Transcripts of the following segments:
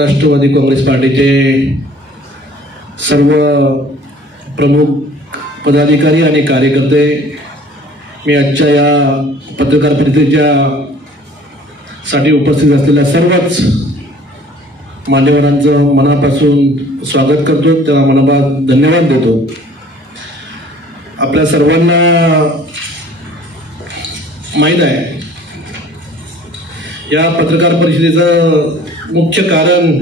राष्ट्रवादी काँग्रेस पार्टीचे सर्व प्रमुख पदाधिकारी आणि कार्यकर्ते, मी आजच्या या पत्रकार परिषदेच्या साठी उपस्थित असलेल्या सर्वच मान्यवरांचं मनापासून स्वागत करतो, त्यांना मनापासून धन्यवाद देतो। आपल्या सर्वांना माहीत आहे या पत्रकार परिषदेचं मुख्य कारण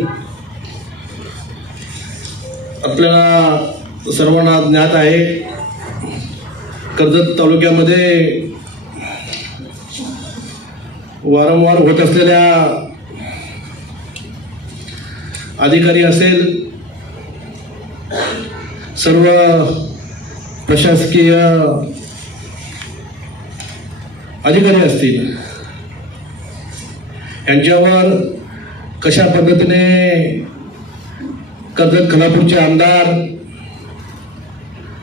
आपल्याला सर्वांना ज्ञात आहे। कर्जत तालुक्यामध्ये वारंवार होत असलेल्या अधिकारी असेल, सर्व प्रशासकीय अधिकारी असतील, यांच्यावर कशा पद्धतीने कर्जत खालापूरचे आमदार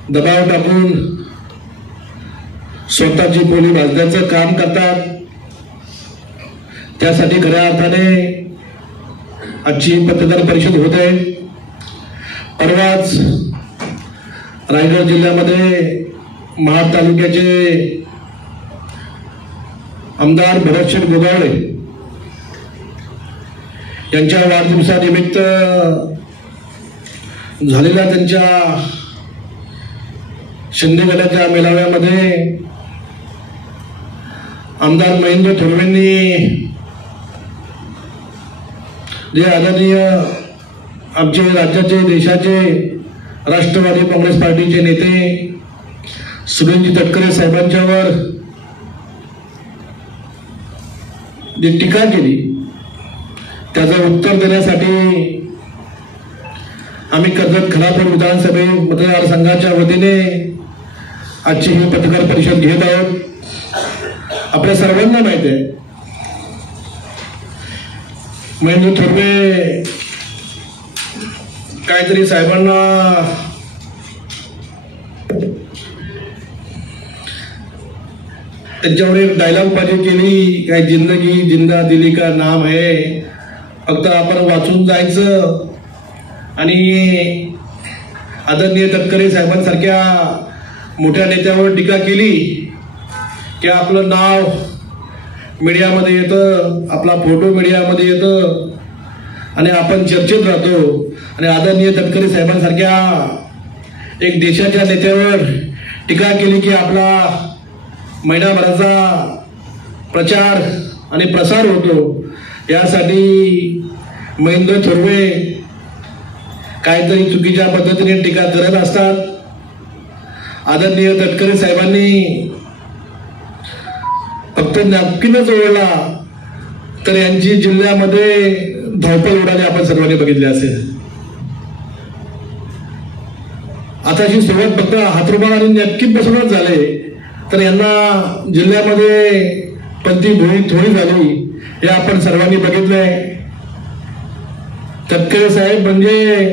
दबाव टाकून स्वतःची बोली भाजण्याचं काम करतात, त्यासाठी खऱ्या अर्थाने आजची पत्रकार परिषद होत आहे। परवाच रायगड जिल्ह्यामध्ये महाड तालुक्याचे आमदार भरतशेठ गोगावळे यांच्या वाढदिवसानिमित्त झालेल्या त्यांच्या शिंदे गटाच्या मेळाव्यामध्ये आमदार महेंद्र थोरवेंनी जे आदरणीय आमचे राज्याचे देशाचे राष्ट्रवादी काँग्रेस पार्टीचे नेते सुनीलजी तटकरे साहेबांच्यावर जी टीका केली, त्याचं उत्तर देण्यासाठी आम्ही कर्जत खालापूर विधानसभा मतदारसंघाच्या वतीने आजची ही पत्रकार परिषद घेत आहोत। आपल्या सर्वांना माहिती आहे महेंद्र थोरवे काहीतरी साहेबांना त्यांच्यावर एक डायलॉग बाजी केली, काय जिंदगी जिंदा दिली का नाम है, फक्त आपण वाचून जायचं आणि आदरणीय तटकरे साहेबांसारख्या मोठ्या नेत्यावर टीका केली की आपलं नाव मीडियामध्ये येतं, आपला फोटो मीडियामध्ये येतं आणि आपण चर्चेत राहतो। आणि आदरणीय तटकरे साहेबांसारख्या एक देशाच्या नेत्यावर टीका केली की आपला महिनाभराचा प्रचार आणि प्रसार होतो, यासाठी महेंद्र थोरवे काहीतरी चुकीच्या पद्धतीने टीका करत असतात। आदरणीय तटकरे साहेबांनी फक्त नॅपकिनच ओढला तर यांची जिल्ह्यामध्ये धावपळ उडाली, आपण सर्वांनी बघितले असेल। आताची सुरुवात फक्त हातरुमाल आणि नॅपकिन पासूनच झाले, तर यांना जिल्ह्यामध्ये पंथी भोळी थोडी झाली हे आपण सर्वांनी बघितलंय। तटकरे साहेब म्हणजे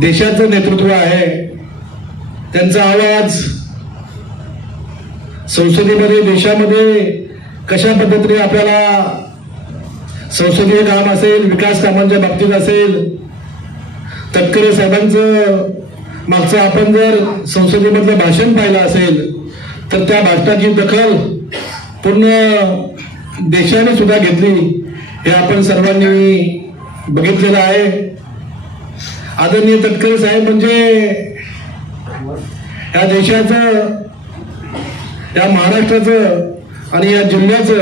देशाचं नेतृत्व आहे, त्यांचा आवाज संसदेमध्ये देशामध्ये कशा पद्धतीने आपल्याला संसदीय काम असेल, विकास कामांच्या बाबतीत असेल, तटकरे साहेबांचं मागचं आपण जर संसदेमधलं भाषण पाहिलं असेल तर त्या भाषणाची दखल पूर्ण देशाने सुद्धा घेतली, हे आपण सर्वांनी बघितलेलं आहे। आदरणीय तटकरे साहेब म्हणजे या देशाचं, या महाराष्ट्राचं आणि या जिल्ह्याचं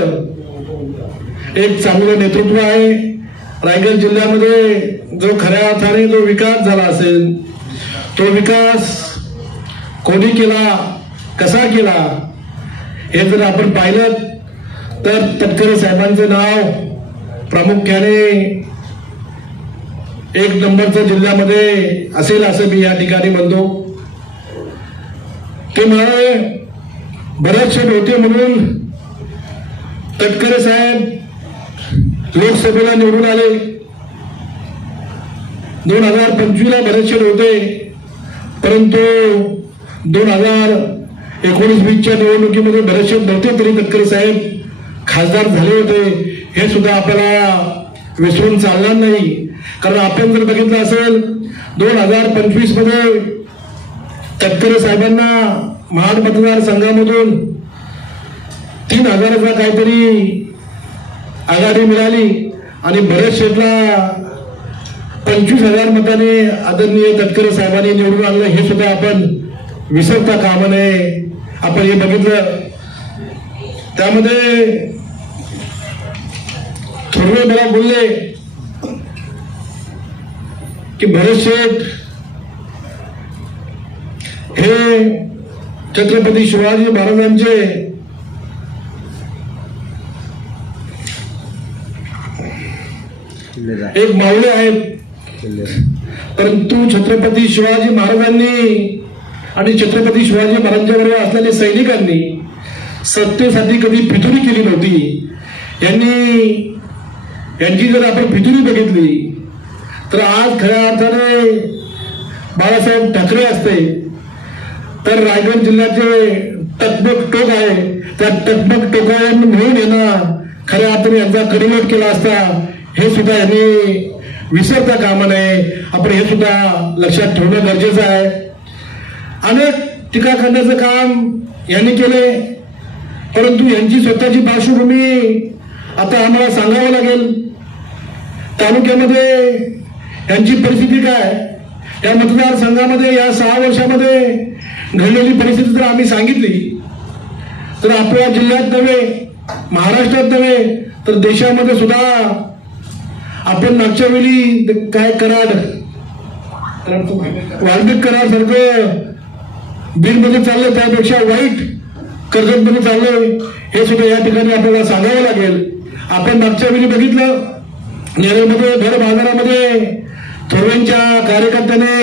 एक चांगलं नेतृत्व आहे। रायगड जिल्ह्यामध्ये जो खऱ्या अर्थाने जो विकास झाला असेल, तो विकास कोणी केला, कसा केला, हे जर आपण पाहिलं तर तटकरे साहेबांचं नाव प्रामुख्याने एक नंबरचं जिल्ह्यामध्ये असेल असं मी या ठिकाणी म्हणतो। ते म्हणाले बरेचसे होते म्हणून तटकरे साहेब लोकसभेला निवडून आले। 2025 ला बरेचसे होते, परंतु 19-20च्या निवडणुकीमध्ये बरेचसे नव्हते तरी तटकरे साहेब खासदार झाले होते, हे सुद्धा आपल्याला विसरून चालणार नाही. कारण आपण जर बघितलं असेल 2025 मध्ये तटकरे साहेबांना महाड मतदारसंघामधून 3000चा काहीतरी आघाडी मिळाली आणि बरेच शेतला 25,000 मताने आदरणीय तटकरे साहेबांनी निवडून आणलं, हे सुद्धा आपण विसरता कामा नये. आपण हे बघितलं. त्यामध्ये थोरवे मला बोलले की भरत शेठ हे छत्रपती शिवाजी महाराजांचे एक मावळे आहेत, परंतु छत्रपती शिवाजी महाराजांनी आणि छत्रपती शिवाजी महाराजांच्या बरोबर असलेल्या सैनिकांनी सत्तेसाठी कधी फितुरी केली नव्हती. यांची जर आपण फितुरी बघितली तर आज खऱ्या अर्थाने बाळासाहेब ठाकरे असते तर रायगड जिल्ह्याचे टकमक टोक आहे, त्या टकमक टोकावरून मिळून येणार खऱ्या अर्थाने यांचा कडिवट केला असता, हे सुद्धा यांनी विसरता कामा नये. आपण हे सुद्धा लक्षात ठेवणं गरजेचं आहे. अनेक टीका करण्याचं काम यांनी केले, परंतु यांची स्वतःची पार्श्वभूमी आता आम्हाला सांगावं लागेल. तालुक्यामध्ये यांची परिस्थिती काय, या मतदारसंघामध्ये या 6 वर्षामध्ये घडलेली परिस्थिती जर आम्ही सांगितली तर आपल्या जिल्ह्यात नव्हे, महाराष्ट्रात नव्हे तर देशामध्ये सुद्धा आपण मागच्या वेळी काय कराड वाल्मिक कराड सारखं बीडमध्ये चाललं त्यापेक्षा वाईट कर्जतमध्ये चाललंय, हे सुद्धा या ठिकाणी आपल्याला सांगावं लागेल. आपण मागच्या वेळी बघितलं नेरळमध्ये भर बाजारामध्ये थोरवेंच्या कार्यकर्त्याने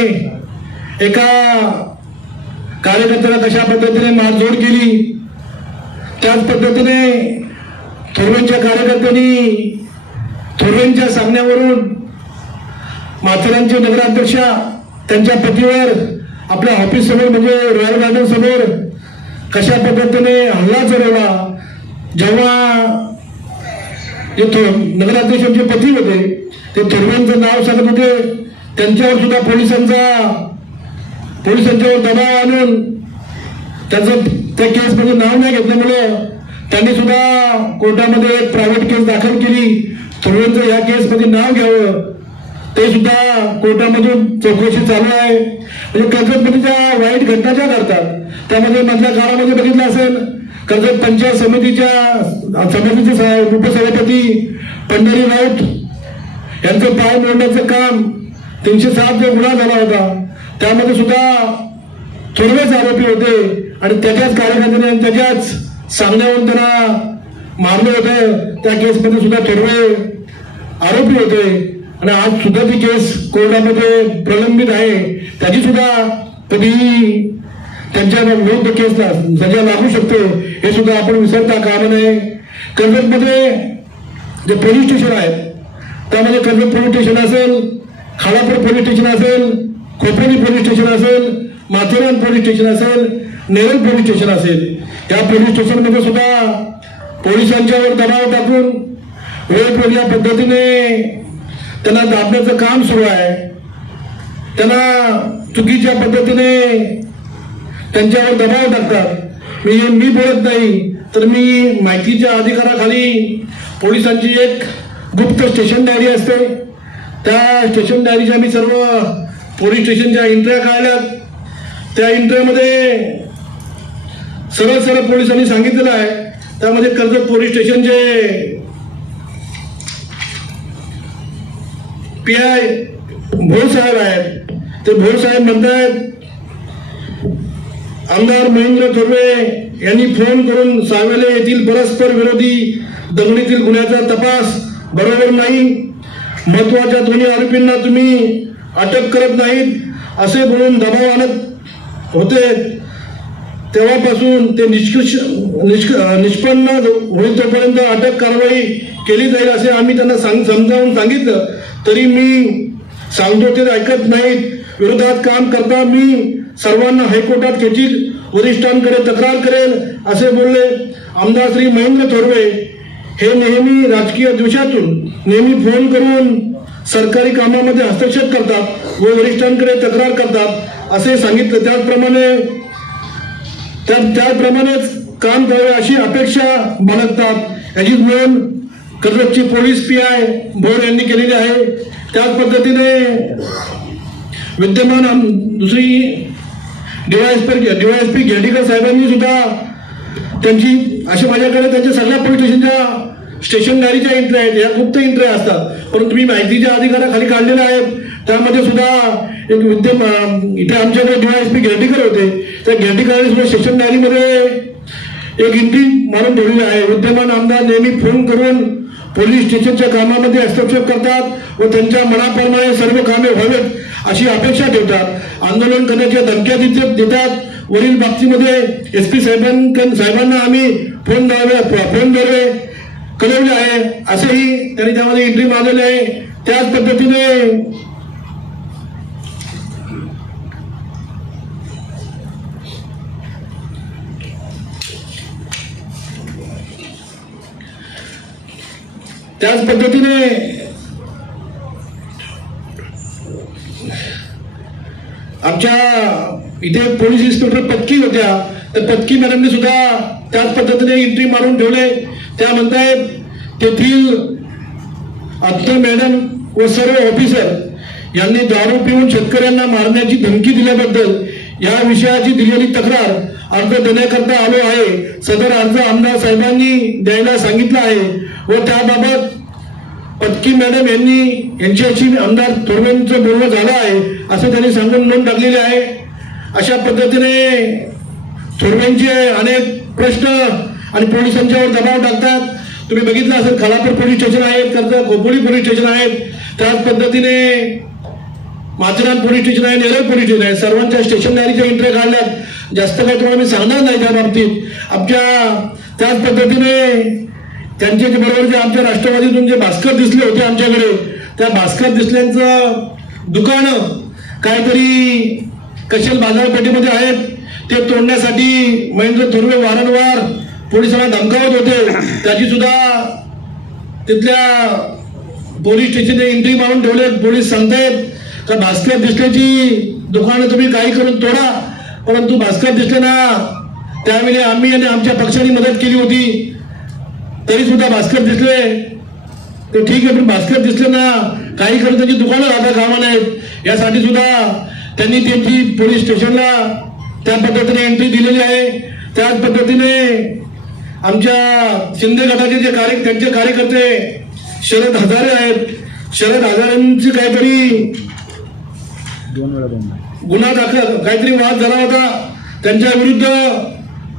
एका कार्यकर्त्याला कशा पद्धतीने मारझोड केली, त्याच पद्धतीने थोरवेंच्या कार्यकर्त्यांनी थोरवेंच्या सांगण्यावरून माथेरानचे नगराध्यक्षा त्यांच्या पतीवर आपल्या ऑफिस समोर म्हणजे रॉयल गार्डन समोर कशा पद्धतीने हल्ला चढवला. जेव्हा जे नगराध्यक्षांचे पती होते ते थोरवेंचं नाव सांगत होते, त्यांच्यावर सुद्धा पोलिसांच्यावर दबाव आणून त्याचं त्या केसमध्ये नाव नाही घेतल्यामुळे त्यांनी सुद्धा कोर्टामध्ये एक प्रायव्हेट केस दाखल केली. थोरवेंचं या केसमध्ये नाव घ्यावं, ते सुद्धा कोर्टामधून चौकशी चालू आहे. म्हणजे कर्जतमध्ये ज्या वाईट घटना ज्या घडतात त्यामध्ये मधल्या काळामध्ये बघितलं असेल कर्जत पंचायत समितीचे उपसभापती पंढरी राऊत यांचं पाय मोडण्याचं काम 307 जो गुन्हा झाला होता त्यामध्ये सुद्धा थोरवेच आरोपी होते आणि त्याच्याच कार्यकर्त्याने त्याच्याच सांगण्यावरून त्यांना मारलं होतं. त्या केसमध्ये सुद्धा थोरवे आरोपी होते आणि आज सुद्धा ती केस कोर्टामध्ये प्रलंबित आहे. त्याची सुद्धा कधीही त्यांच्या विरुद्ध केसला सजा लागू शकते, हे सुद्धा आपण विसरता कामा नये. कर्जतमध्ये जे पोलीस स्टेशन आहेत त्यामध्ये कर्जत पोलीस स्टेशन असेल, खालापूर पोलीस स्टेशन असेल, खोपोली पोलीस स्टेशन असेल, माथेरान पोलीस स्टेशन असेल, नेरळ पोलीस स्टेशन असेल, या पोलीस स्टेशनमध्ये सुद्धा पोलिसांच्यावर दबाव टाकून वेगवेगळ्या पद्धतीने त्यांना दाबण्याचं काम सुरू आहे. त्यांना चुकीच्या पद्धतीने त्यांच्यावर दबाव टाकतात. मी बोलत नाही तर मी माहितीच्या अधिकाराखाली पोलिसांची एक गुप्त स्टेशन डायरी असते, त्या स्टेशन डायरीच्या मी सर्व पोलीस स्टेशनच्या एंट्र्या काढल्यात. त्या एंट्र्यामध्ये सरळ सरळ पोलिसांनी सांगितलेलं आहे, त्यामध्ये कर्जत पोलीस स्टेशनचे PI भोर साहेब आहेत. ते भोर साहेब म्हणतात आमदार महेंद्र थोरवे यांनी फोन करून सावेले येथील परस्पर विरोधी दंगलीतील गुन्ह्याचा तपास बरोबर नाही, महत्वाच्या दोन्ही आरोपींना तुम्ही अटक करत नाहीत असे बोलून दबाव आणत होते. तेव्हापासून ते निष्पन्न होईल तोपर्यंत अटक कारवाई केली जाईल असे आम्ही त्यांना समजावून सांगितलं, तरी मी सांगतो ते ऐकत नाहीत. विरोधात काम करता मी सर्वांना हायकोर्टात खेचील वरिष्ठांकडे तक्रार करेल असे बोलले. आमदार श्री महेंद्र थोरवे हे नेहमी राजकीय द्वेषातून नेहमी फोन करून सरकारी कामामध्ये हस्तक्षेप करतात व वरिष्ठांकडे तक्रार करतात असे सांगितले. त्याप्रमाणेच काम करावे अशी अपेक्षा बाळगतात. याची नोंद कर्जतची पोलीस PI भोर यांनी केलेली आहे. त्याच पद्धतीने विद्यमान दुसरी DYSP घेंडीकर साहेबांनी सुद्धा त्यांची अशा माझ्याकडे त्यांच्या सगळ्या पोलीस स्टेशनच्या स्टेशन डायरीच्या एंट्री आहेत. या गुप्त एंट्री असतात परंतु मी माहितीच्या अधिकाराखाली काढलेल्या आहेत. त्यामध्ये सुद्धा एक इथे आमच्याकडे DYSP घेंडीकर होते. त्या घेंडीकरांनी सुद्धा स्टेशन डायरीमध्ये एक एंट्री मारून ठेवलेली आहे. विद्यमान आमदार नेहमी फोन करून पोलीस स्टेशनच्या कामामध्ये हस्तक्षेप करतात व त्यांच्या मनाप्रमाणे सर्व कामे व्हावेत अशी अपेक्षा ठेवतात. आंदोलन करण्याच्या धमक्या देतात. वरील बाबतीमध्ये SP साहेबांना आम्ही फोनद्वारे कळवले आहे असेही त्यांनी त्यामध्ये एंट्री मारलेली आहे. त्याच पद्धतीने आमच्या इथे पोलीस इन्स्पेक्टर पत्की होत्या. तर पत्की मॅडमने सुद्धा त्याच पद्धतीने एंट्री मारून ठेवले. त्या म्हणतायत तेथील अत्तर मॅडम व सर्व ऑफिसर यांनी दारू पिऊन शेतकऱ्यांना मारण्याची धमकी दिल्याबद्दल या विषयाची दिलेली तक्रार अर्ज देण्याकरता आलो आहे. सदर अर्ज आमदार साहेबांनी द्यायला सांगितला आहे व त्याबाबत पत्की मॅडम यांच्याशी आमदार थोरवेंचं बोलणं झालं आहे असं त्यांनी सांगून नोंद टाकलेली आहे. अशा पद्धतीने थोरवेंचे अनेक प्रश्न आणि पोलिसांच्यावर दबाव टाकतात. तुम्ही बघितलं असेल खालापूर पोलीस स्टेशन आहेत, कर्जत खोपोली पोलीस स्टेशन आहेत, त्याच पद्धतीने माथेरान पोलीस स्टेशन आहे, नेरळ पोलीस स्टेशन आहे. सर्वांच्या स्टेशन डायरीच्या एंट्री काढल्यात. जास्त काही तुम्हाला मी सांगणार नाही त्या बाबतीत. त्याच पद्धतीने त्यांचे बरोबर जे आमच्या राष्ट्रवादीतून जे भास्कर दिसले होते आमच्याकडे, त्या भास्कर दिसल्यांचं दुकान काहीतरी कशेल बाजारपेठेमध्ये आहेत. ते तोडण्यासाठी महेंद्र थोरवे वारंवार पोलिसांना धमकावत होते. त्याची सुद्धा तिथल्या पोलीस स्टेशनने एंट्री मारून ठेवले. पोलीस सांगतायत का भास्कर दिसल्याची दुकानं तुम्ही काही करून तोडा. परंतु भास्कर दिसलेना त्यावेळी आम्ही आणि आमच्या पक्षाने मदत केली होती. तरी सुद्धा भास्कर दिसले तर ठीक आहे, पण भास्कर दिसले ना काही करून त्याची दुकानं राहता कामा नाहीत यासाठी सुद्धा त्यांनी त्यांची पोलीस स्टेशनला त्या पद्धतीने एंट्री दिलेली आहे. त्याच पद्धतीने आमच्या शिंदे गटाचे त्यांचे कार्यकर्ते शरद हजारे आहेत. शरद हजारेंची काहीतरी गुन्हा दाखल काहीतरी वाद झाला होता. त्यांच्या विरुद्ध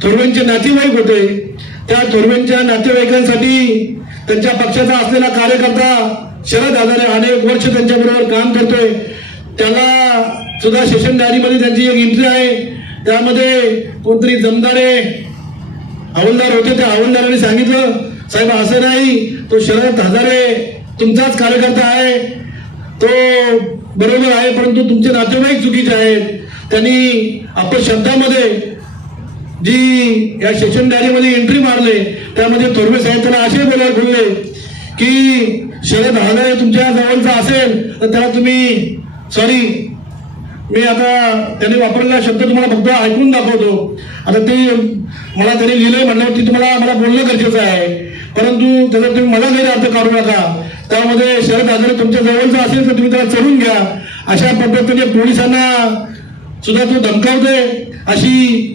थोरवेंचे नातेवाईक होते. त्या थोरवेंच्या नातेवाईकांसाठी त्यांच्या पक्षाचा असलेला कार्यकर्ता शरद हजारे अनेक वर्ष त्यांच्याबरोबर काम करतोय. त्याला सुद्धा सेशन डायरीमध्ये त्यांची एक एंट्री आहे. त्यामध्ये कोणतरी जमदारे हवालदार होते. त्या हवालदारांनी सांगितलं साहेब असं नाही, तो शरद हजारे तुमचाच कार्यकर्ता आहे, तो बरोबर आहे, परंतु तुमचे नातेवाईक चुकीचे आहेत. त्यांनी अपशब्दामध्ये जी या सेशन डायरीमध्ये एंट्री मारले त्यामध्ये थोरवे साहेब त्याला असे बोलले की शरद हजारे तुमच्या जवळचा असेल तर त्याला तुम्ही सॉरी मी आता त्यांनी वापरलेला शब्द तुम्हाला फक्त ऐकून दाखवतो. आता ते मला त्यांनी लिहिलंय म्हणल्यावरती तुम्हाला मला बोलणं गरजेचं आहे, परंतु त्याचा तुम्ही मला काही अर्थ काढू नका. त्यामध्ये शरद हजारे तुमच्या जवळचा असेल तर तुम्ही त्याला चढून घ्या अशा पद्धतीने पोलिसांना सुद्धा तो धमकावतोय. अशी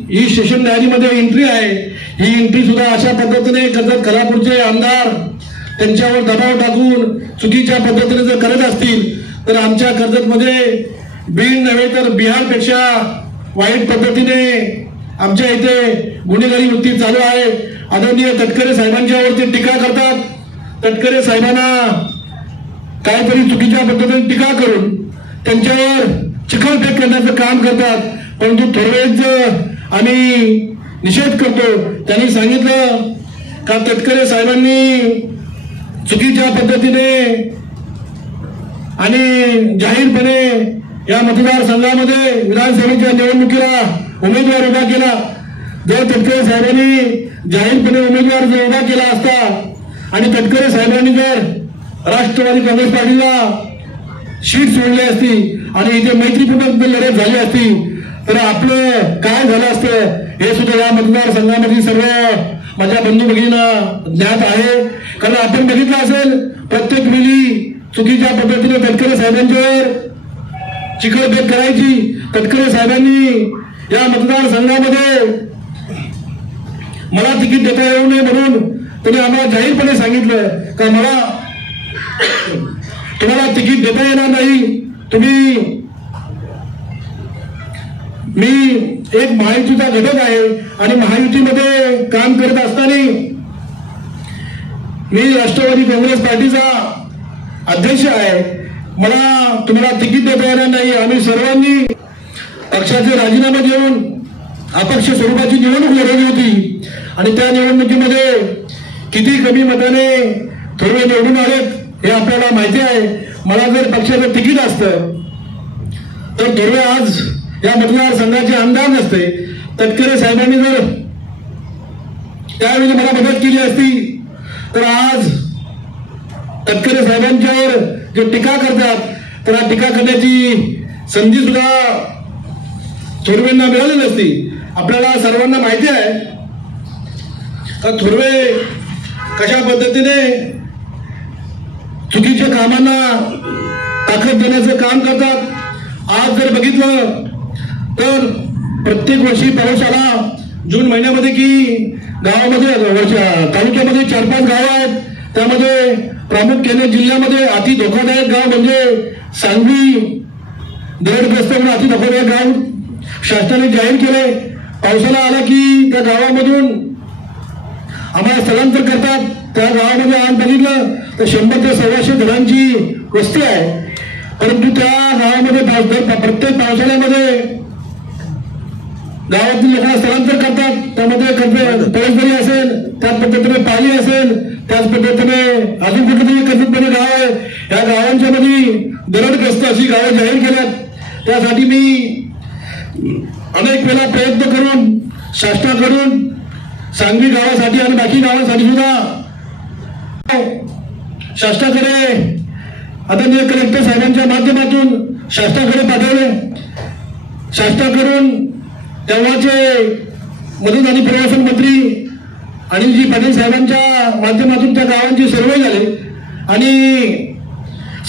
ही स्टेशन डायरीमध्ये एंट्री आहे. ही एंट्री सुद्धा अशा पद्धतीने कर्जत खालापूरचे आमदार त्यांच्यावर दबाव टाकून चुकीच्या पद्धतीने जर करत असतील तर आमच्या कर्जतमध्ये बीड नव्हे तर बिहारपेक्षा वाईट पद्धतीने आमच्या इथे गुन्हेगारी वृत्ती चालू आहे. आदरणीय तटकरे साहेबांच्यावरती टीका करतात. तटकरे साहेबांना काहीतरी चुकीच्या पद्धतीने टीका करून त्यांच्यावर चिखलफेक करण्याचं काम करतात. परंतु थोरवेंचं आम्ही निषेध करतो. त्यांनी सांगितलं का तटकरे साहेबांनी चुकीच्या पद्धतीने आणि जाहीरपणे या मतदारसंघामध्ये विधानसभेच्या निवडणुकीला उमेदवार उभा केला. जर तटकरे साहेबांनी जाहीरपणे उमेदवार जर उभा केला असता आणि तटकरे साहेबांनी जर राष्ट्रवादी काँग्रेस पार्टीला शीट सोडली असती आणि इथे मैत्रीपूर्ण लढत झाली असती तर आपलं काय झालं असतं हे सुद्धा या मतदारसंघामध्ये सर्व माझ्या बंधू भगिनींना ज्ञात आहे. कारण आपण बघितलं असेल प्रत्येक वेळी चुकीच्या पद्धतीने तटकरे साहेबांच्यावर चिखलफेक करायची. तटकरे साहेबांनी या मतदारसंघामध्ये मला तिकीट देता येऊ नये म्हणून त्यांनी आम्हाला जाहीरपणे सांगितलं का मला तुम्हाला तिकीट देता येणार नाही. मी एक महायुतीचा घटक आहे आणि महायुतीमध्ये काम करत असताना मी राष्ट्रवादी काँग्रेस पार्टीचा अध्यक्ष आहे. मला तुम्हाला तिकीट देता येणार नाही. आम्ही सर्वांनी पक्षाचे राजीनामा देऊन अपक्ष स्वरूपाची निवडणूक लढवली होती आणि त्या निवडणुकीमध्ये किती कमी मताने थोरवे निवडून आलेत हे आपल्याला माहिती आहे. मला जर पक्षाचं तिकीट असतं तर थोरवे आज या मतदारसंघाचे आमदार नसते. तटकरे साहेबांनी जर त्यावेळी मला मदत केली असती तर आज तटकरे साहेबांच्यावर जे टीका करतात तर टीका करण्याची संधी सुद्धा थोरवेंना मिळाली नसती. आपल्याला सर्वांना माहिती आहे का थोरवे कशा पद्धतीने चुकीच्या कामांना ताकद देण्याचं काम करतात. आज जर बघितलं तर प्रत्येक वर्षी पाऊस आला जून महिन्यामध्ये की गावामध्ये तालुक्यामध्ये 4-5 गावं आहेत. त्यामध्ये प्रामुख्याने जिल्ह्यामध्ये अति धोकादायक गाव म्हणजे सांगवी दरडग्रस्त म्हणून अति धोकादायक गाव शासनाने जाहीर केले. पावसाला आला की त्या गावामधून आम्हाला स्थलांतर करतात. त्या गावामध्ये आज बघितलं तर 100 ते 125 घरांची वस्ती आहे. परंतु त्या गावामध्ये प्रत्येक पावसाळ्यामध्ये गावातील लोकांना स्थलांतर करतात. त्यामध्ये पळसदरी असेल, त्याच पद्धतीने पाणी असेल, त्याच पद्धतीने अजून कुठेतरी कथितपणे गाव आहे. या गावांच्या मध्ये दरडग्रस्त अशी गावं जाहीर केल्यात. त्यासाठी मी अनेक वेळा प्रयत्न करून शासनाकडून सांगवी गावासाठी आणि बाकी गावांसाठी सुद्धा शासनाकडे आदरणीय कलेक्टर साहेबांच्या माध्यमातून शासनाकडे पाठवले. शासनाकडून तेव्हाचे मदत आणि प्रवासन मंत्री अनिलजी पाटील साहेबांच्या माध्यमातून त्या गावांची सर्वे झाली आणि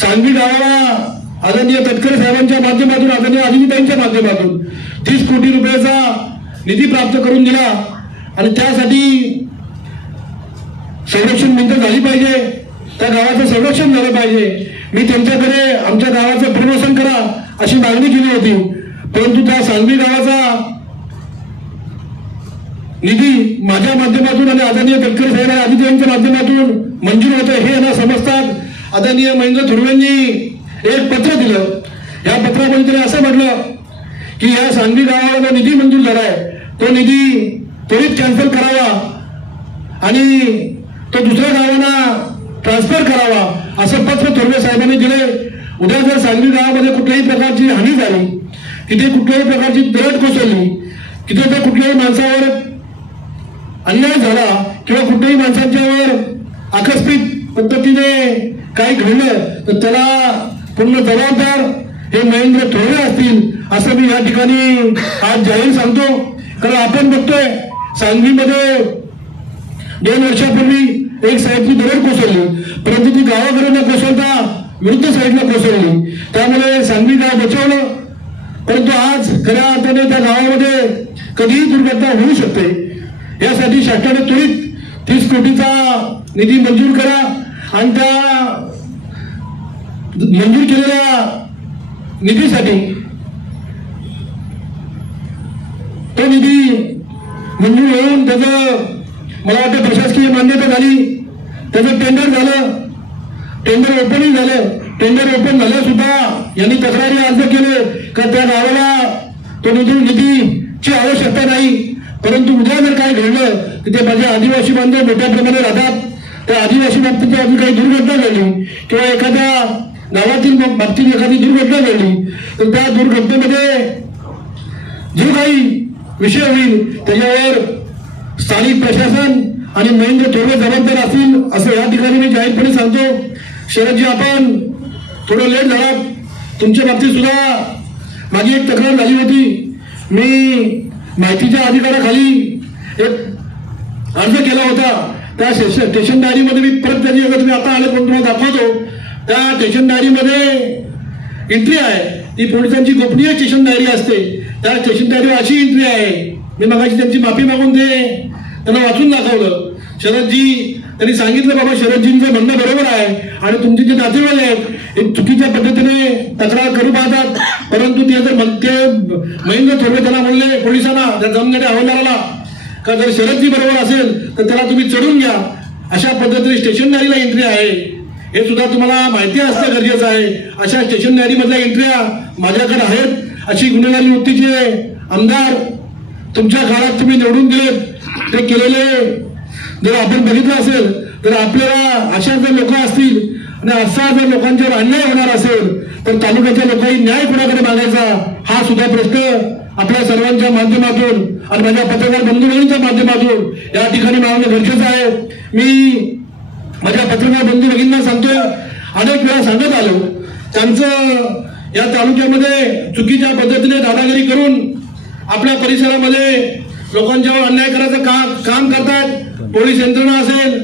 सांगवी गावाला आदरणीय तटकरे साहेबांच्या माध्यमातून आदरणीय अजिताईंच्या माध्यमातून 30 कोटी रुपयाचा निधी प्राप्त करून दिला आणि त्यासाठी संरक्षण मंजूर झाली पाहिजे. त्या गावाचं संरक्षण झालं पाहिजे. मी त्यांच्याकडे आमच्या गावाचं पुनर्वसन करा अशी मागणी केली होती. परंतु त्या सांगवी गावाचा निधी माझ्या माध्यमातून आणि आदरणीय तटकरे साहेब अजिताईंच्या माध्यमातून मंजूर होतं हे यांना समजतात. आदरणीय महेंद्र थोरवेंनी एक पत्र दिलं. या पत्रामध्ये त्यांनी असं म्हटलं की या सांगवी गावाला जो निधी मंजूर झालाय तो निधी त्वरित कॅन्सल करावा आणि तो दुसऱ्या गावांना ट्रान्सफर करावा असं पत्र थोरवे साहेबांनी दिले. उद्या जर सांगवी गावामध्ये कुठल्याही प्रकारची हानी झाली, तिथे कुठल्याही प्रकारची दरड कोसळली, तिथे जर कुठल्याही माणसावर अन्याय झाला किंवा कुठल्याही माणसांच्यावर आकस्मिक पद्धतीने काही घडलं तर त्याला पूर्ण जबाबदार हे महेंद्र थोरवे असतील असं मी या ठिकाणी आज जाहीर सांगतो. कारण आपण बघतोय सांगवीमध्ये 2 वर्षापूर्वी एक साईडची दरड कोसळली, परंतु ती गावाकडे न कोसळता विरुद्ध साईडला कोसळली. त्यामुळे सांगवी गाव बचावलं. परंतु आज खऱ्या अर्थाने त्या गावामध्ये कधीही दुर्घटना होऊ शकते. यासाठी शासनाने त्वरित 30 कोटीचा निधी मंजूर करा आणि त्या मंजूर केलेल्या निधीसाठी तो निधी मंजूर होऊन त्याचं मला वाटतं प्रशासकीय मान्यता झाली. त्याचं टेंडर झालं, टेंडर ओपनिंग झालं. टेंडर ओपन झालं सुद्धा यांनी तक्रारी अर्ज केले का त्या गावाला तो निधीची आवश्यकता नाही. परंतु उद्या जर काय घडलं की ते माझे आदिवासी बांधव मोठ्या प्रमाणात राहतात, त्या आदिवासी बाबतीत अजून काही दुर्घटना घडली किंवा एखाद्या गावातील बाबतीत एखादी दुर्घटना घडली तर त्या दुर्घटनेमध्ये जो काही विषय होईल त्याच्यावर स्थानिक प्रशासन आणि महेंद्र थोरवे जबाबदार असतील असं या ठिकाणी मी जाहीरपणे सांगतो. शरदजी, आपण थोडं लेट झाला. तुमच्या बाबतीत सुद्धा माझी एक तक्रार झाली होती. मी माहितीच्या अधिकाराखाली एक अर्ज केला होता. त्या स्टेशन डायरीमध्ये मी परत त्याची तुम्ही आता आले पण तुम्हाला दाखवतो. त्या स्टेशन डायरीमध्ये एंट्री आहे, ती पोलिसांची गोपनीय स्टेशन डायरी असते. त्या स्टेशन डायरीवर अशी एंट्री आहे, मी मगाशी त्यांची माफी मागून त्यांना वाचून दाखवलं. शरदजी, त्यांनी सांगितलं बाबा शरदजींचं म्हणणं बरोबर आहे आणि तुमचे जे नातेवाईक आहेत एक चुकीच्या पद्धतीने तक्रार करू पाहतात, परंतु ते जर महेंद्र थोरवे त्यांना म्हणले पोलिसांना, त्या जमणाऱ्या हवालदाराला, का जर शरदजी बरोबर असेल तर त्याला तुम्ही चढून घ्या. अशा पद्धतीने स्टेशन डायरीला एंट्री आहे. हे सुद्धा तुम्हाला माहिती असणं गरजेचं आहे. अशा स्टेशन डायरीमधल्या एंट्र्या माझ्याकडे आहेत. अशी गुन्हेगारी वृत्तीचे आमदार तुमच्या काळात तुम्ही निवडून दिलेत, ते केलेले जर आपण बघितलं असेल तर आपल्याला अशा जर लोक असतील आणि असा जर लोकांच्यावर अन्याय होणार असेल तर तालुक्याच्या लोकांनी न्याय कोणाकडे मागायचा, हा सुद्धा प्रश्न आपल्या सर्वांच्या माध्यमातून आणि माझ्या पत्रकार बंधू भगिनींच्या माध्यमातून या ठिकाणी मागणं गरजेचं आहे. मी माझ्या पत्रकार बंधू भगिनींना सांगतोय, अनेक वेळा सांगत आलो, त्यांचं या तालुक्यामध्ये चुकीच्या पद्धतीने दादागिरी करून आपल्या परिसरामध्ये लोकांच्यावर अन्याय करायचं काम करतात. पोलीस यंत्रणा असेल,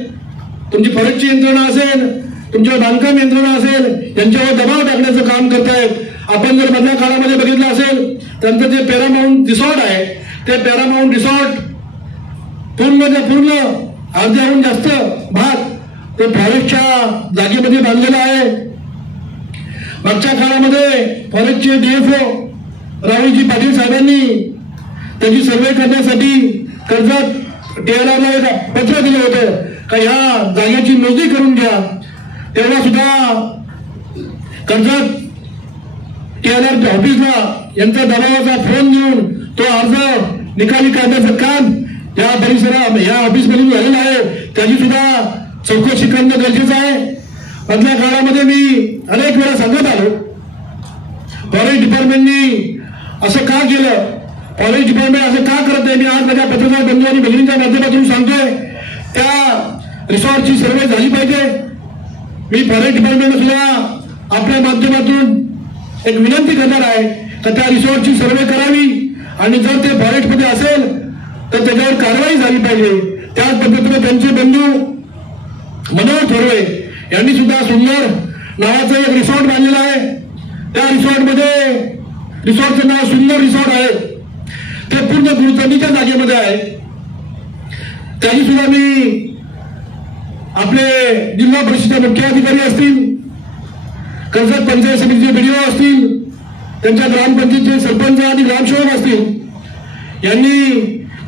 तुमची फॉरेस्टची यंत्रणा असेल, तुमच्यावर बांधकाम यंत्रणा असेल, यांच्यावर दबाव टाकण्याचं काम करतायत. आपण जर मधल्या काळामध्ये बघितलं असेल, त्यांचं जे पॅरामाउंट रिसॉर्ट आहे, ते पॅरामाउंट रिसॉर्ट पूर्ण अर्ध्याहून जास्त भाग ते फॉरेस्टच्या जागेमध्ये बांधलेला आहे. मागच्या काळामध्ये फॉरेस्टचे डीएफओ राहुलजी पाटील साहेबांनी त्याची सर्वे करण्यासाठी कर्जत टीआरआरला एक पत्र दिलं होतं का ह्या जागेची नोंदणी करून घ्या. तेव्हा सुद्धा कर्जत टीआरआर ऑफिसला यांचा दबावाचा फोन देऊन तो अर्ज निकाली काढण्याचं काम या या ऑफिसमधून झालेलं आहे. त्याची सुद्धा चौकशी करणं गरजेचं आहे. मधल्या काळामध्ये मी अनेक वेळा सांगत आलो, फॉरेस्ट डिपार्टमेंटनी असं का केलं, फॉरेस्ट डिपार्टमेंट असं का करत आहे. मी आज माझ्या पत्रकार बंधू आणि भगिनींच्या माध्यमातून सांगतोय, त्या रिसॉर्टची सर्वे झाली पाहिजे. मी फॉरेस्ट डिपार्टमेंट सुद्धा आपल्या माध्यमातून एक विनंती करणार आहे तर त्या रिसॉर्टची सर्वे करावी आणि जर ते फॉरेस्टमध्ये असेल तर त्याच्यावर कारवाई झाली पाहिजे. त्याच पद्धतीने त्यांचे बंधू मनोहर थोरवे यांनी सुद्धा सुंदर नावाचं एक रिसॉर्ट बांधलेलं आहे. त्या रिसॉर्टचं नाव सुंदर रिसॉर्ट आहे. ते पूर्ण गुरुचंदीच्या जागेमध्ये आहे. त्यांनी सुद्धा मी आपले जिल्हा परिषदेचे मुख्य अधिकारी असतील, कर्जत पंचायत समितीचे बीडीओ असतील, त्यांच्या ग्रामपंचायतीचे सरपंच आणि ग्रामसेवक असतील, यांनी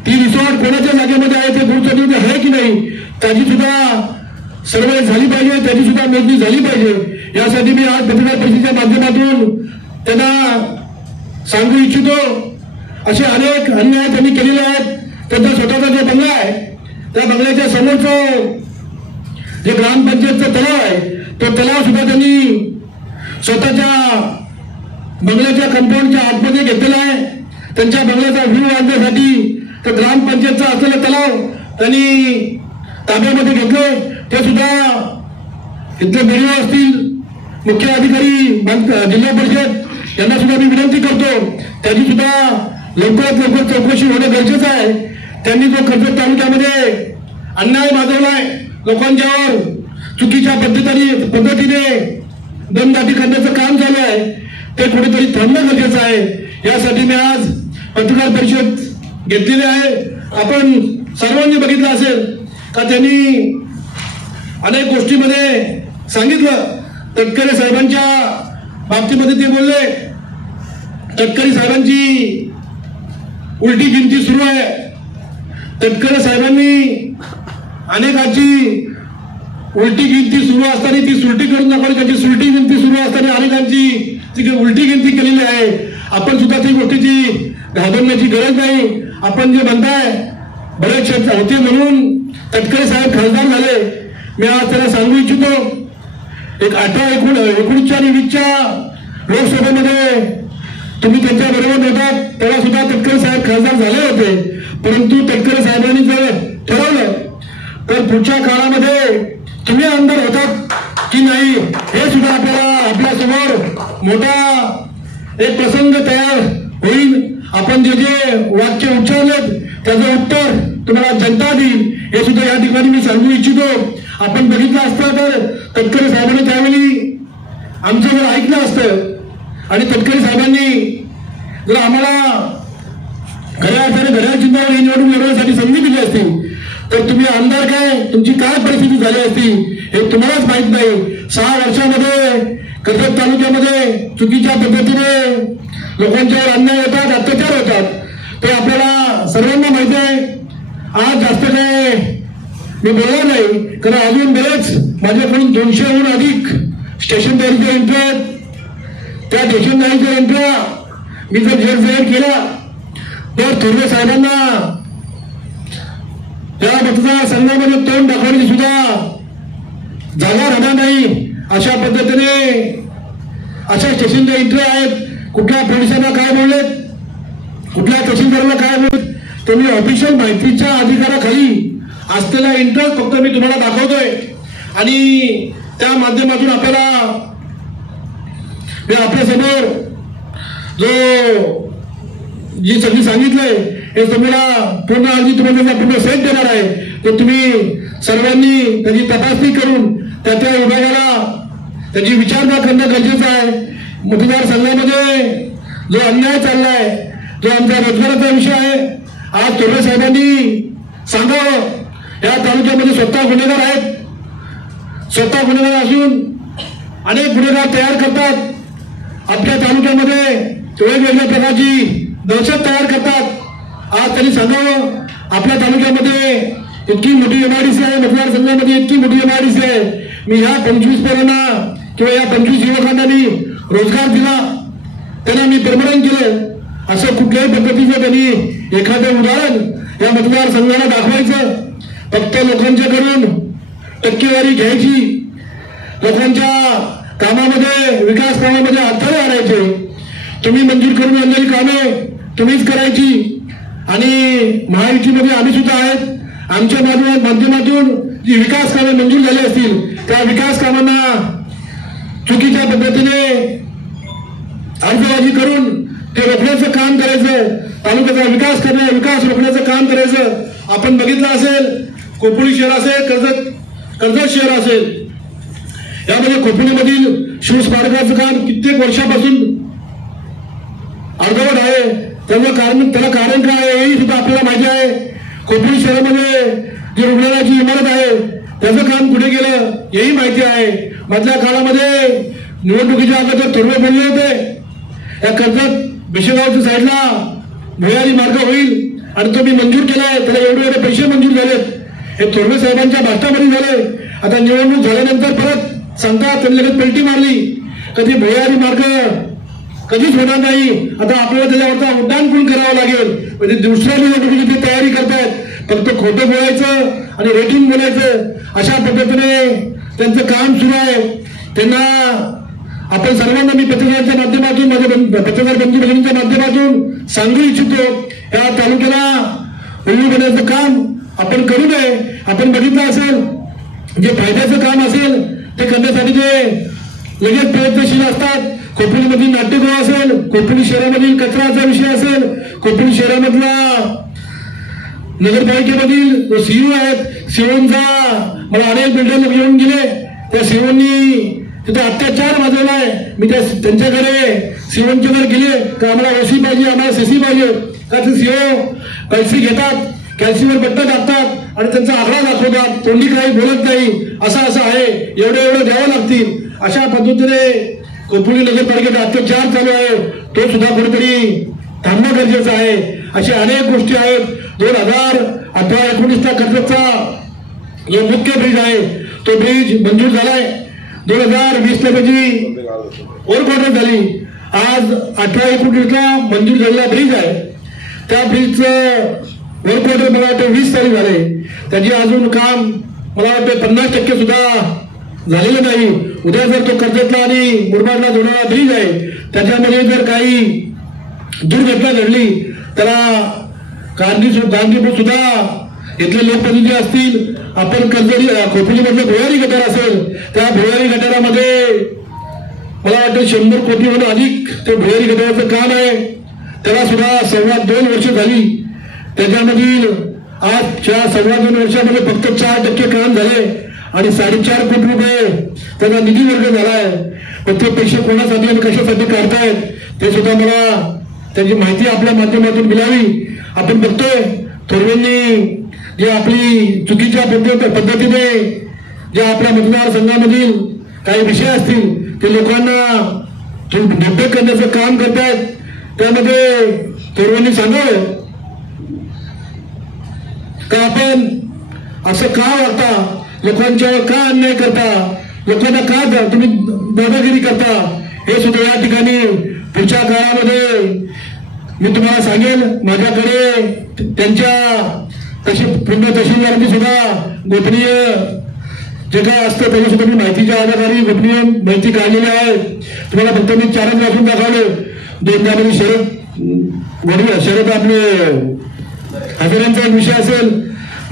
ती रिसॉर्ट कोणाच्या जागेमध्ये आहे, ते गुरुचंदीमध्ये आहे की नाही, त्याची सुद्धा सर्वे झाली पाहिजे, त्याची सुद्धा मोजणी झाली पाहिजे. यासाठी मी आज पत्रकार परिषदेच्या माध्यमातून त्यांना सांगू इच्छितो. असे अनेक अन्याय त्यांनी केलेले आहेत. त्यांचा स्वतःचा जो बंगला आहे, त्या बंगल्याच्या समोरचं जे ग्रामपंचायतचं तलाव आहे, तो तलाव सुद्धा त्यांनी स्वतःच्या बंगल्याच्या कंपाऊंडच्या आतमध्ये घेतलेला आहे. त्यांच्या बंगल्याचा व्ह्यू आणण्यासाठी तर ग्रामपंचायतचा असलेला तलाव त्यांनी ताब्यामध्ये घेतले. ते सुद्धा इथले बीडीओ असतील, मुख्य अधिकारी जिल्हा परिषद यांना सुद्धा मी विनंती करतो, त्यांनी सुद्धा लवकरात लवकर चौकशी होणं गरजेचं आहे. त्यांनी जो कर्जत तालुक्यामध्ये अन्याय माजवलाय, लोकांच्यावर चुकीच्या पद्धतीने दमदाटी करण्याचं काम चालू आहे, ते कुठेतरी थांबणं गरजेचं आहे. यासाठी मी आज पत्रकार परिषद घेतलेली आहे. आपण सर्वांनी बघितलं असेल का त्यांनी अनेक गोष्टीमध्ये सांगितलं. तटकरे साहेबांच्या बाबतीमध्ये ते बोलले, तटकरे साहेबांची उलटी गिनती सुरू आहे. तटकरे साहेबांनी अनेकांची उलटी गिनती सुरू असताना ती सुलटी करून दाखवली, त्यांची सुलटी गिनती सुरू असताना अनेकांची ती उलटी गिनती केलेली आहे. आपण सुद्धा ती गोष्टीची घाबरण्याची गरज नाही. आपण जे म्हणताय बरेच होते म्हणून तटकरे साहेब खासदार झाले. मी आज त्याला सांगू इच्छितो, एक 19 आणि 20 लोकसभेमध्ये तुम्ही त्यांच्या बरोबर नव्हतात तेव्हा सुद्धा तटकरे साहेब खासदार झाले होते, परंतु तटकरे साहेबांनी जर ठरवलं तर पुढच्या काळामध्ये तुम्ही आमदार होतात की नाही हे सुद्धा आपल्याला आपल्यासमोर मोठा एक प्रसंग तयार होईल. आपण जे जे वाक्य उच्चारलेत त्याचं उत्तर तुम्हाला जनता देईल हे सुद्धा या ठिकाणी मी सांगू इच्छितो. आपण बघितलं असतं तर तटकरे साहेबांनी त्यावेळी आमचं जर ऐकलं असतं आणि तटकरे साहेबांनी जर आम्हाला खऱ्या अर्थाने घड्याळ चिन्हावर ही निवडणूक लढवण्यासाठी संधी दिली असती तर तुम्ही आमदार काय तुमची काय परिस्थिती झाली असती हे तुम्हालाच माहित नाही. 6 वर्षामध्ये कर्जत तालुक्यामध्ये चुकीच्या पद्धतीने लोकांच्यावर अन्याय होतात, अत्याचार होतात ते आपल्याला सर्वांना माहिती आहे. आज जास्त काय मी बोलणार नाही कारण अजून बरेच माझ्याकडून 200हून अधिक स्टेशनदारीच्या एंट्री आहेत. त्या स्टेशनदारीच्या एंट्र्या मी जर जाहीर केला तर थोरवे साहेबांना त्या मतदारसंघामध्ये तोंड दाखवण्याची सुद्धा जागा राहणार नाही. अशा पद्धतीने अशा स्टेशनच्या एंट्री आहेत. कुठल्या पोलिसांना काय बोललेत, कुठल्या तहसीलदाराला काय बोलत, तुम्ही ऑफिशियल माहितीच्या अधिकाराखाली असलेला इंटरेस्ट फक्त मी तुम्हाला दाखवतोय आणि त्या माध्यमातून आपल्याला आपल्या समोर जो जी सगळी सांगितलंय हे तुम्हाला पूर्ण अगदी तुम्हाला पूर्ण सेट देणार आहे. तर तुम्ही सर्वांनी त्याची तपासणी करून त्या त्या विभागाला त्याची विचारणा करणं गरजेचं आहे. मतदारसंघामध्ये जो अन्याय चाललाय, जो आमचा रोजगाराचा विषय आहे, आज थोरवे साहेबांनी सांगावं या तालुक्यामध्ये स्वतः गुन्हेगार आहेत, स्वतः गुन्हेगार असून अनेक गुन्हेगार तयार करतात. आपल्या तालुक्यामध्ये वेगवेगळ्या प्रकारची दहशत तयार करतात. आज त्यांनी सांगावं आपल्या तालुक्यामध्ये इतकी मोठी MIDC आहे, मतदारसंघामध्ये इतकी मोठी MIDC आहे, मी ह्या 25 पोरांना किंवा या 25 युवकांना मी रोजगार दिला, त्यांना मी परमनंट केलं. असं कुठल्याही पद्धतीचं त्यांनी एखादं उदाहरण या मतदारसंघाला दाखवायचं. फक्त लोकांच्याकडून टक्केवारी घ्यायची, लोकांच्या कामामध्ये विकास कामामध्ये अडथळे आणायचे. तुम्ही मंजूर करून आणलेली कामे तुम्हीच करायची आणि महायुतीमध्ये आम्ही सुद्धा आहेत. आमच्या माध्यमातून जी विकास कामे मंजूर झाली असतील त्या विकास कामांना चुकीच्या पद्धतीने अर्जबाजी करून ते रोखण्याचं काम करायचं, तालुक्याचा विकास करणं, विकास रोखण्याचं काम करायचं. आपण बघितलं असेल खोपोली शहर असेल, कर्जत शहर असेल, यामध्ये खोपोलीमधील शिवस्मारकाचं काम कित्येक वर्षापासून अर्धवट आहे. त्याला कारण काय आहे हेही सुद्धा आपल्याला माहिती आहे. खोपोली शहरामध्ये जी रुग्णालयाची इमारत आहे त्याचं काम कुठे गेलं हेही माहिती आहे. मधल्या काळामध्ये निवडणुकीच्या अगोदर थोरवे बोलले होते या कर्जत बेशेगावच्या साईडला भुयारी मार्ग होईल आणि तो मी मंजूर केलाय, त्याला एवढे पैसे मंजूर झालेत. हे थोरवे साहेबांच्या भाषणामध्ये झाले. आता निवडणूक झाल्यानंतर परत सांगतात त्यांनी लगेच पलटी मारली. कधी भुयारी मार्ग कधीच होणार नाही. आता आपल्याला त्याच्यावरचा उड्डाणपूल करावं लागेल. म्हणजे दुसऱ्या निवडणुकीची ते तयारी करतायत. फक्त खोटं बोलायचं आणि रेटिंग बोलायचं अशा पद्धतीने त्यांचं काम सुरू आहे. त्यांना आपण सर्वांना मी पत्रकारांच्या माध्यमातून माझ्या पत्रकार बंधू भगिनींच्या माध्यमातून सांगू इच्छितो या तालुक्याला उल्लू बनण्याचं काम आपण करू नये. आपण बघितलं असेल जे फायद्याचं काम असेल ते करण्यासाठी ते लगेच प्रयत्नशील असतात. खोपोलीमधील नाट्यगृह असेल, खोपोली शहरामधील कचराचा विषय असेल, खोपोली शहरामधला नगरपालिकेमधील जो CEO आहेत, CEOंचा मला अनेक बिल्डर घेऊन गेले. त्या CEOंनी तिथे अत्याचार वाजवलाय. मी त्यांच्याकडे CEOंच्याकडे गेले का आम्हाला OC पाहिजे, आम्हाला CC पाहिजे. का ते CEO पैसे घेतात, कॅल्सीवर बट्टा टाकतात आणि त्यांचा आकडा दाखवतात, तोंडी काही बोलत नाही. असं आहे, एवढं द्यावं लागतील. अशा पद्धतीने खोपोली नगरपालिकेचा अत्याचार चालू आहे. तो सुद्धा कुठेतरी थांबणं गरजेचं आहे. अशा अनेक गोष्टी आहेत. 2018-19चा कर्जतचा जो मुख्य ब्रिज आहे तो ब्रिज मंजूर झालाय. 2020ला त्याची ओव्हरकॉर्टर झाली. आज 18-19ला मंजूर झालेला ब्रिज आहे. त्या ब्रिजचं ओव्हरकॉर्टर मला वाटतं 20 तारीख झाले. त्याची अजून काम मला वाटतं 50% सुद्धा झालेलं नाही. उद्या जर तो कर्जतला आणि मुरबाडला जोडणारा ब्रिज आहे त्याच्यामध्ये जर काही दुर्घटना घडली त्याला गांधीपूर सुद्धा इथले लोकप्रतिनिधी असतील, आपण खोपोली मधलं भुयारी गटार असेल, त्या भुयारी गटारामध्ये मला वाटतं 100 कोटीहून अधिक ते भुयारी गटाराचं काम आहे. त्याला सुद्धा 2.25 वर्ष झाली. त्याच्यामधील आजच्या 2.25 वर्षामध्ये फक्त 4% काम झाले आणि 4.5 कोटी रुपये त्याचा निधी वर्ग झालाय. पण ते पैसे कोणासाठी आणि कशासाठी काढतायत ते सुद्धा मला त्याची माहिती आपल्या माध्यमातून मिळावी. आपण बघतोय थोरवेंनी जे आपली चुकीच्या पद्धतीने जे आपल्या मतदारसंघामधील काही विषय असतील ते लोकांना धोपे करण्याचं काम करतायत. त्यामध्ये थोरवेंनी सांगावं का आपण असं का वागता, लोकांच्यावर का अन्याय करता, लोकांना का तुम्ही दादागिरी करता, हे सुद्धा या ठिकाणी पुढच्या काळामध्ये मी तुम्हाला सांगेल. माझ्याकडे त्यांच्या तहसीलदारांची सुद्धा गोपनीय जे काय असतं त्याची सुद्धा मी माहितीच्या आधारे गोपनीय माहिती काढलेली आहे. तुम्हाला फक्त मी 4 वाजून दाखवलं. 2 शरद आपले हजारांचा विषय असेल,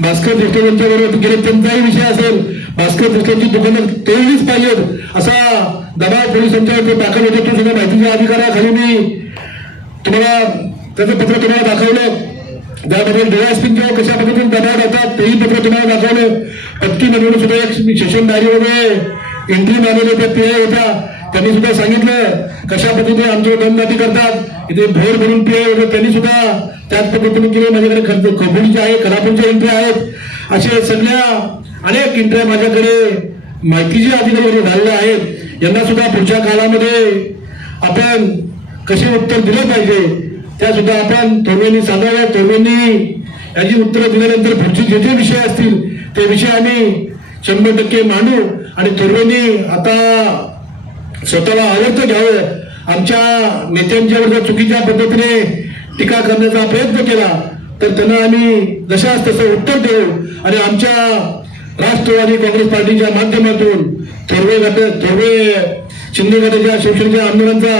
भास्कर देशमुख यांच्याबरोबर गेले त्यांचाही विषय असेल, भास्कर देशमुखची दुकानं तोडलीच पाहिजेत असा दबाव पोलिसांच्यावरती दाखल होतो. तो सुद्धा माहितीच्या अधिकाराखाली मी तुम्हाला त्याचं पत्र तुम्हाला दाखवलं. त्यामध्ये डीवायएसपींच्यावर कशा पद्धतीने दबाव टाकतात तेही पत्र तुम्हाला दाखवलं. पत्कीमधून सुद्धा एक सेशन डायरीमध्ये एंट्री मारलेल्या त्या पीआय होत्या, त्यांनी सुद्धा सांगितलं कशा पद्धतीने आमच्यावर दमदाटी करतात. इथे भोर भरून पीआय होते, त्यांनी सुद्धा त्याच पद्धतीने केले. माझ्याकडे खोपोलीच्या आहे, खलापूरच्या एंट्री आहेत, असे सगळ्या अनेक एंट्र्या माझ्याकडे माहितीचे अधिकारी झालेल्या आहेत. यांना सुद्धा पुढच्या काळामध्ये आपण कसे उत्तर दिलं पाहिजे त्या सुद्धा आपण थोरवेंनी सांगाव्या. थोरवेंनी याची उत्तरं दिल्यानंतर पुढचे जे जे विषय असतील ते विषय आम्ही 100% मांडू. आणि थोरवेंनी आता स्वतःला आवर्त घ्यावं. आमच्या नेत्यांच्यावर जर चुकीच्या पद्धतीने टीका करण्याचा प्रयत्न केला तर त्यांना आम्ही जशाच तसं उत्तर देऊ. आणि आमच्या राष्ट्रवादी काँग्रेस पार्टीच्या माध्यमातून थोरवे शिंदे गटाच्या शिवसेनेच्या आंदोलनाचा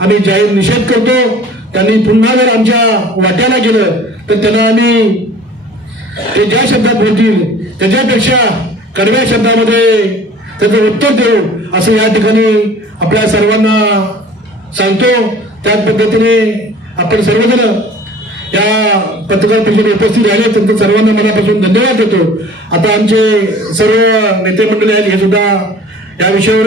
आम्ही जाहीर निषेध करतो. त्यांनी पुन्हा जर आमच्या वाट्याला गेलं तर त्यांना आम्ही ते ज्या शब्दात बोलतील त्याच्यापेक्षा कडव्या शब्दामध्ये त्याचं उत्तर देऊ असं या ठिकाणी आपल्या सर्वांना सांगतो. त्याच पद्धतीने आपण सर्वजण या पत्रकार परिषदेत उपस्थित राहिले त्यांचं सर्वांना मनापासून धन्यवाद देतो. आता आमचे सर्व नेते मंडळी आहेत हे सुद्धा या विषयावर